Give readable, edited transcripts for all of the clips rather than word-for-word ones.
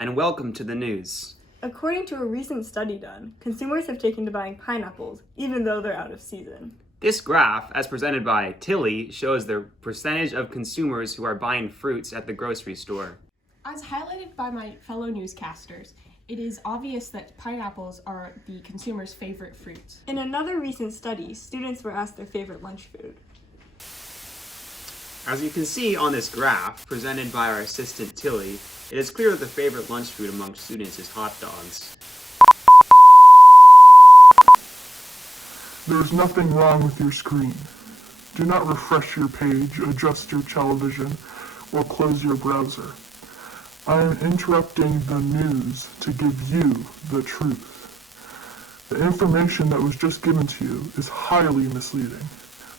and welcome to the news. According to a recent study done, consumers have taken to buying pineapples, even though they're out of season. This graph, as presented by Tilly, shows the percentage of consumers who are buying fruits at the grocery store. As highlighted by my fellow newscasters, it is obvious that pineapples are the consumer's favorite fruits. In another recent study, students were asked their favorite lunch food. As you can see on this graph, presented by our assistant Tilly, it is clear that the favorite lunch food among students is hot dogs. There is nothing wrong with your screen. Do not refresh your page, adjust your television, or close your browser. I am interrupting the news to give you the truth. The information that was just given to you is highly misleading.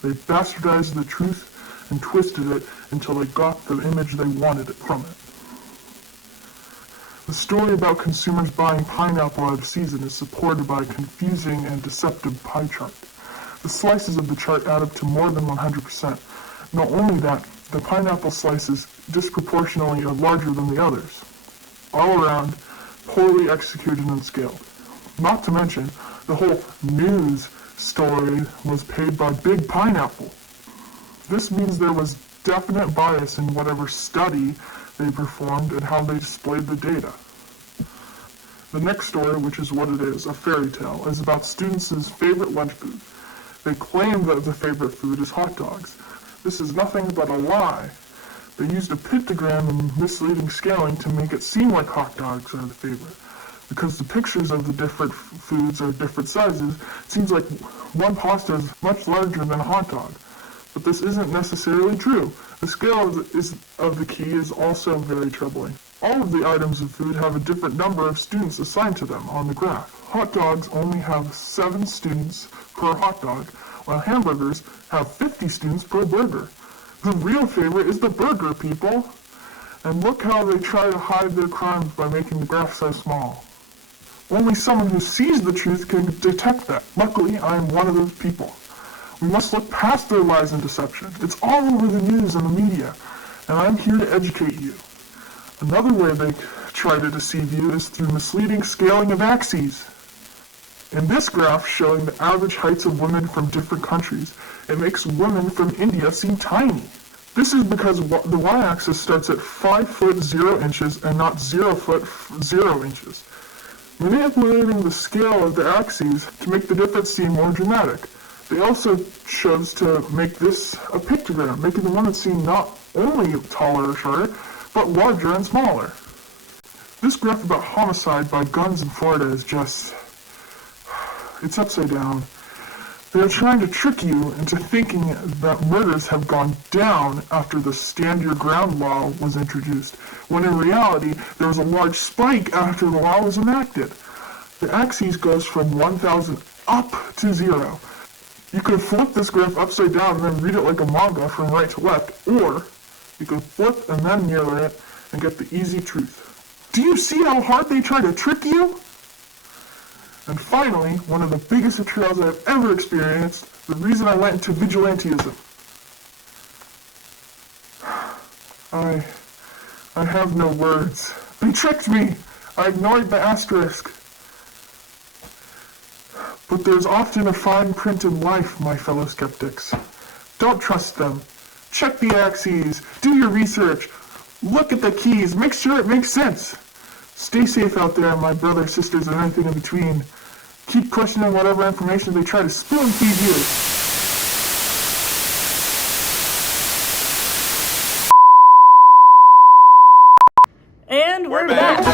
They bastardized the truth and twisted it until they got the image they wanted from it. The story about consumers buying pineapple out of season is supported by a confusing and deceptive pie chart. The slices of the chart add up to more than 100%. Not only that, the pineapple slices disproportionately are larger than the others. All around, poorly executed and scaled. Not to mention, the whole news story was paid by Big Pineapple. This means there was definite bias in whatever study they performed and how they displayed the data. The next story, which is what it is, a fairy tale, is about students' favorite lunch food. They claim that the favorite food is hot dogs. This is nothing but a lie. They used a pictogram and misleading scaling to make it seem like hot dogs are the favorite. Because the pictures of the different foods are different sizes, it seems like one pasta is much larger than a hot dog. But this isn't necessarily true. The scale of the key is also very troubling. All of the items of food have a different number of students assigned to them on the graph. Hot dogs only have 7 students per hot dog, while hamburgers have 50 students per burger. The real favorite is the burger, people! And look how they try to hide their crimes by making the graph so small. Only someone who sees the truth can detect that. Luckily, I am one of those people. We must look past their lies and deception. It's all over the news and the media, and I'm here to educate you. Another way they try to deceive you is through misleading scaling of axes. In this graph showing the average heights of women from different countries, it makes women from India seem tiny. This is because the y-axis starts at 5 foot 0 inches and not 0 foot 0 inches. Manipulating the scale of the axes to make the difference seem more dramatic. They also chose to make this a pictogram, making the woman seem not only taller or shorter, but larger and smaller. This graph about homicide by guns in Florida is just... it's upside down. They're trying to trick you into thinking that murders have gone down after the Stand Your Ground law was introduced, when in reality there was a large spike after the law was enacted. The axis goes from 1,000 up to 0. You could flip this graph upside down and then read it like a manga from right to left, or you could flip and then mirror it and get the easy truth. Do you see how hard they try to trick you? And finally, one of the biggest betrayals I've ever experienced, the reason I went into vigilantism. I have no words. They tricked me! I ignored the asterisk. But there's often a fine print in life, my fellow skeptics. Don't trust them. Check the axes. Do your research. Look at the keys. Make sure it makes sense. Stay safe out there, my brothers, sisters, and anything in between. Keep questioning whatever information they try to spoon feed you. And we're back.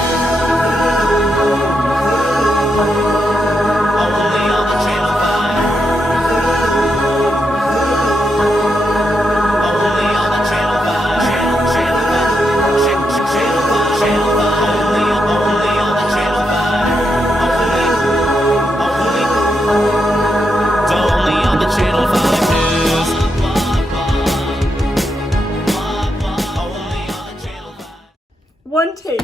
One take.